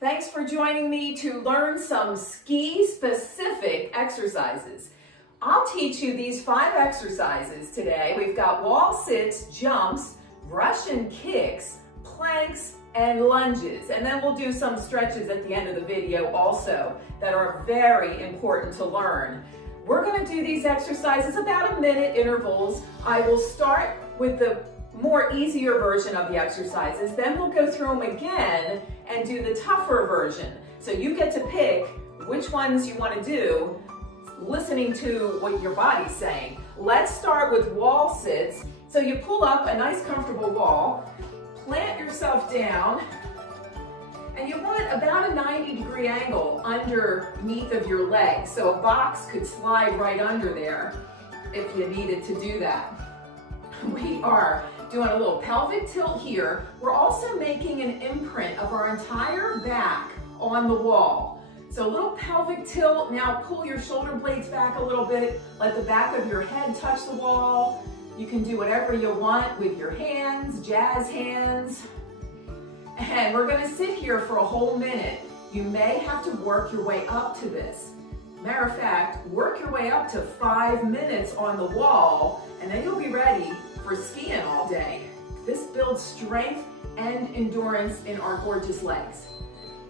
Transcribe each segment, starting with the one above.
Thanks for joining me to learn some ski-specific exercises. I'll teach you these 5 exercises today. We've got wall sits, jumps, Russian kicks, planks, and lunges. And then we'll do some stretches at the end of the video also that are very important to learn. We're going to do these exercises about a minute intervals. I will start with the more easier version of the exercises, then we'll go through them again and do the tougher version. So you get to pick which ones you want to do, listening to what your body's saying. Let's start with wall sits. So you pull up a nice comfortable wall, plant yourself down, and you want about a 90-degree angle underneath of your legs. So a box could slide right under there if you needed to do that. We are doing a little pelvic tilt here. We're also making an imprint of our entire back on the wall. So a little pelvic tilt. Now pull your shoulder blades back a little bit. Let the back of your head touch the wall. You can do whatever you want with your hands, jazz hands. And we're gonna sit here for a whole minute. You may have to work your way up to this. Matter of fact, work your way up to 5 minutes on the wall, and then you'll be ready for skiing all day. This builds strength and endurance in our gorgeous legs.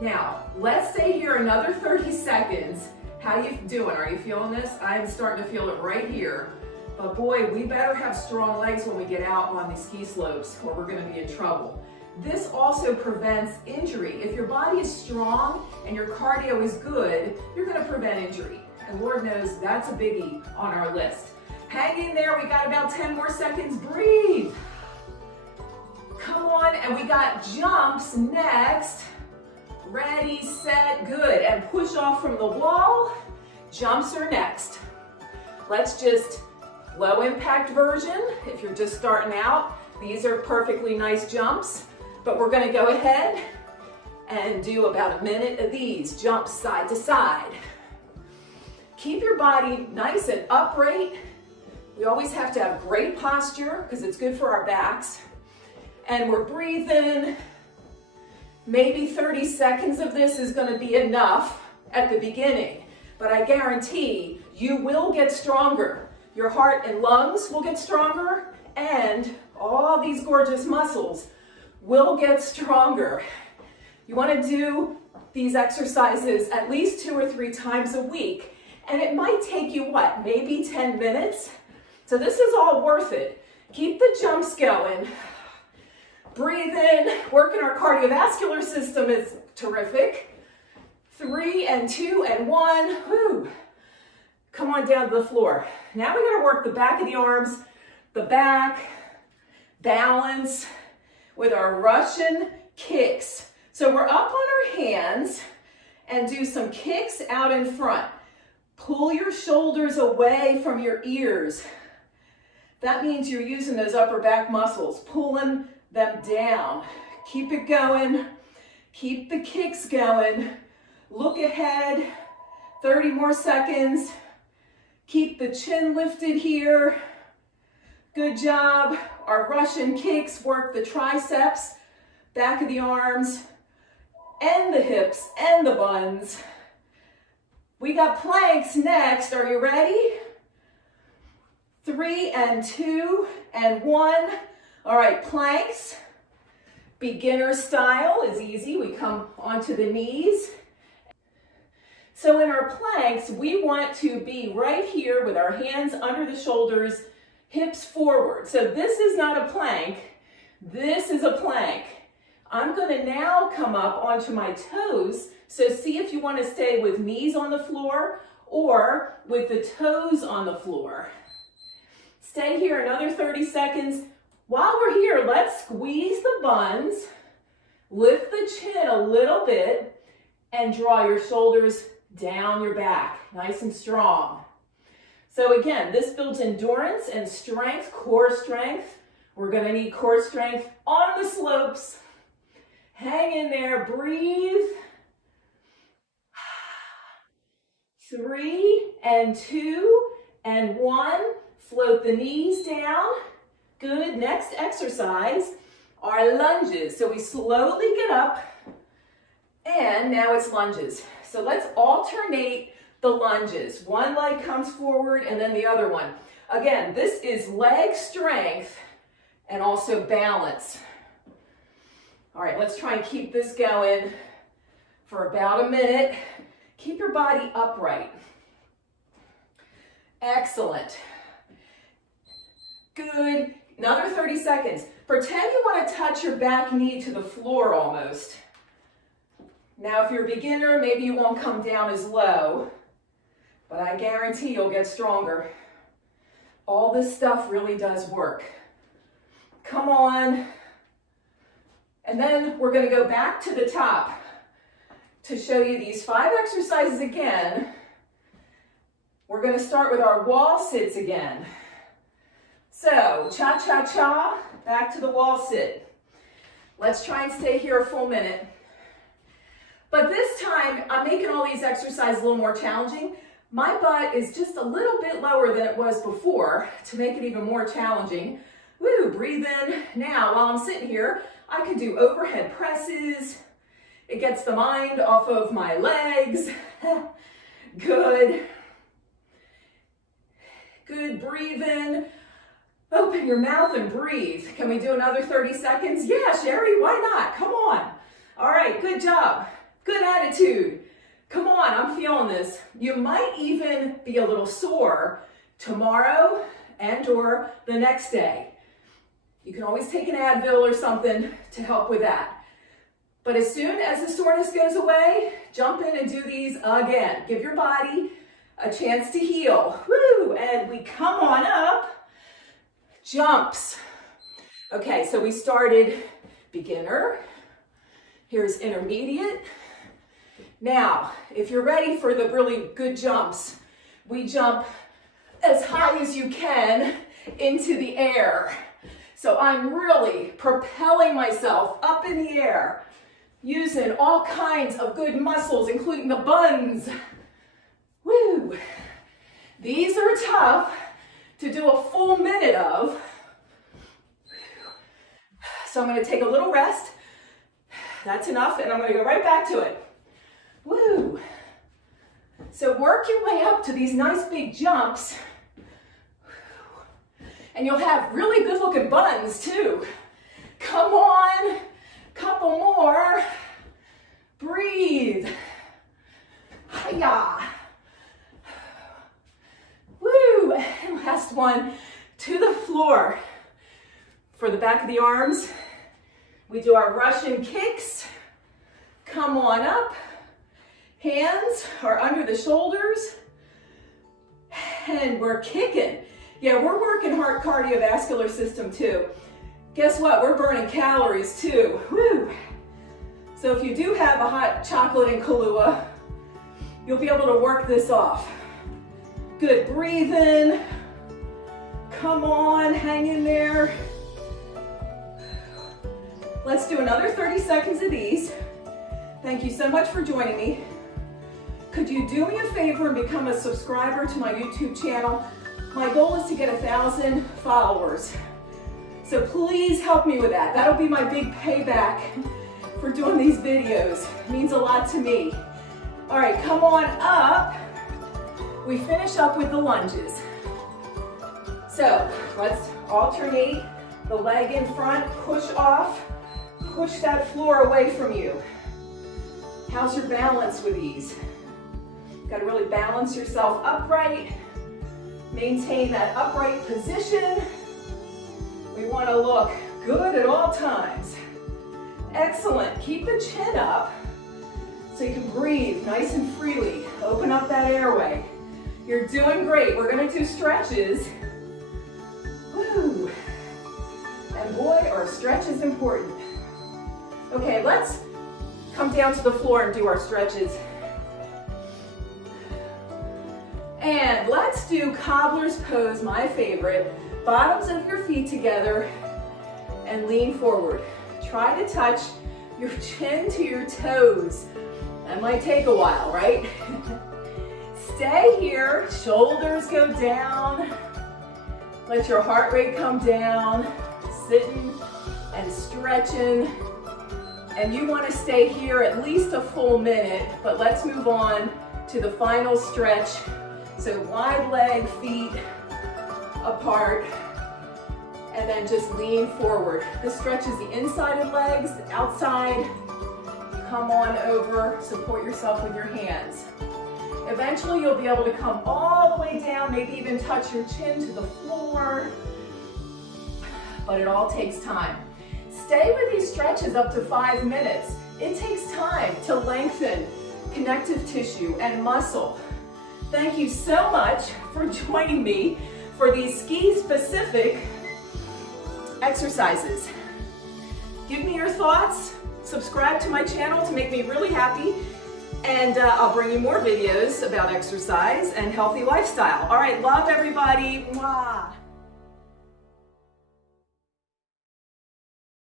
Now, let's stay here another 30 seconds. How you doing? Are you feeling this? I'm starting to feel it right here. But boy, we better have strong legs when we get out on these ski slopes or we're gonna be in trouble. This also prevents injury. If your body is strong and your cardio is good, you're gonna prevent injury. And Lord knows that's a biggie on our list. Hang in there, we got about 10 more seconds, breathe. Come on, and we got jumps next. Ready, set, good. And push off from the wall, jumps are next. Let's just, low impact version, if you're just starting out, these are perfectly nice jumps, but we're gonna go ahead and do about a minute of these, jumps side to side. Keep your body nice and upright. We always have to have great posture because it's good for our backs. And we're breathing. Maybe 30 seconds of this is going to be enough at the beginning, but I guarantee you will get stronger. Your heart and lungs will get stronger, and all these gorgeous muscles will get stronger. You want to do these exercises at least 2 or 3 times a week, and it might take you, what, maybe 10 minutes? So this is all worth it. Keep the jumps going. Breathe in, working our cardiovascular system is terrific. 3 and 2 and 1, whoo. Come on down to the floor. Now we gotta work the back of the arms, the back, balance with our Russian kicks. So we're up on our hands and do some kicks out in front. Pull your shoulders away from your ears. That means you're using those upper back muscles, pulling them down. Keep it going. Keep the kicks going. Look ahead. 30 more seconds. Keep the chin lifted here. Good job. Our Russian kicks work the triceps, back of the arms, and the hips, and the buns. We got planks next. Are you ready? 3 and 2 and 1. All right, planks. Beginner style is easy. We come onto the knees. So in our planks, we want to be right here with our hands under the shoulders, hips forward. So this is not a plank. This is a plank. I'm going to now come up onto my toes. So see if you want to stay with knees on the floor or with the toes on the floor. Stay here another 30 seconds. While we're here, let's squeeze the buns, lift the chin a little bit, and draw your shoulders down your back, nice and strong. So again, this builds endurance and strength, core strength. We're going to need core strength on the slopes. Hang in there, breathe. 3 and 2 and 1. Float the knees down. Good. Next exercise are lunges. So we slowly get up And now it's lunges. So let's alternate the lunges. One leg comes forward and then the other one. Again, this is leg strength and also balance. All right, let's try and keep this going for about a minute. Keep your body upright. Excellent. Good. Another 30 seconds. Pretend you want to touch your back knee to the floor almost. Now, if you're a beginner, maybe you won't come down as low, but I guarantee you'll get stronger. All this stuff really does work. Come on. And then we're going to go back to the top to show you these 5 exercises again. We're going to start with our wall sits again. So, cha-cha-cha, back to the wall sit. Let's try and stay here a full minute. But this time, I'm making all these exercises a little more challenging. My butt is just a little bit lower than it was before to make it even more challenging. Woo, breathe in. Now, while I'm sitting here, I could do overhead presses. It gets the mind off of my legs. Good. Good, breathe in. Open your mouth and breathe. Can we do another 30 seconds? Yeah, Sherry, why not? Come on. All right, good job. Good attitude. Come on, I'm feeling this. You might even be a little sore tomorrow and or the next day. You can always take an Advil or something to help with that. But as soon as the soreness goes away, jump in and do these again. Give your body a chance to heal. Woo! And we come on up. Jumps. Okay, so we started beginner. Here's intermediate. Now, if you're ready for the really good jumps, we jump as high as you can into the air. So I'm really propelling myself up in the air, using all kinds of good muscles, including the buns. Woo! These are tough to do a full minute of. So I'm going to take a little rest. That's enough, and I'm going to go right back to it. Woo! So work your way up to these nice big jumps. And you'll have really good looking buns too. Come on, couple more. Breathe. Hiya. Woo! And last one, to the floor. For the back of the arms, we do our Russian kicks. Come on up. Hands are under the shoulders. And we're kicking. Yeah, we're working heart cardiovascular system too. Guess what? We're burning calories too. Woo! So if you do have a hot chocolate and Kahlua, you'll be able to work this off. Good, breathe in. Come on, hang in there. Let's do another 30 seconds of these. Thank you so much for joining me. Could you do me a favor and become a subscriber to my YouTube channel? My goal is to get 1,000 followers. So please help me with that. That'll be my big payback for doing these videos. It means a lot to me. All right, come on up. We finish up with the lunges. So let's alternate the leg in front, push off, push that floor away from you. How's your balance with these? Got to really balance yourself upright. Maintain that upright position. We want to look good at all times. Excellent. Keep the chin up so you can breathe nice and freely. Open up that airway. You're doing great. We're going to do stretches. Woo! And boy, are stretches important. Okay, let's come down to the floor and do our stretches. And let's do Cobbler's pose, my favorite. Bottoms of your feet together and lean forward. Try to touch your chin to your toes. That might take a while, right? Stay here, shoulders go down. Let your heart rate come down. Sitting and stretching. And you want to stay here at least a full minute, but let's move on to the final stretch. So wide leg, feet apart, and then just lean forward. This stretches the inside of legs, the outside. Come on over, support yourself with your hands. Eventually you'll be able to come all the way down, maybe even touch your chin to the floor, but it all takes time. Stay with these stretches up to 5 minutes. It takes time to lengthen connective tissue and muscle. Thank you so much for joining me for these ski-specific exercises. Give me your thoughts, subscribe to my channel to make me really happy, and I'll bring you more videos about exercise and healthy lifestyle. All right, love everybody. Mwah.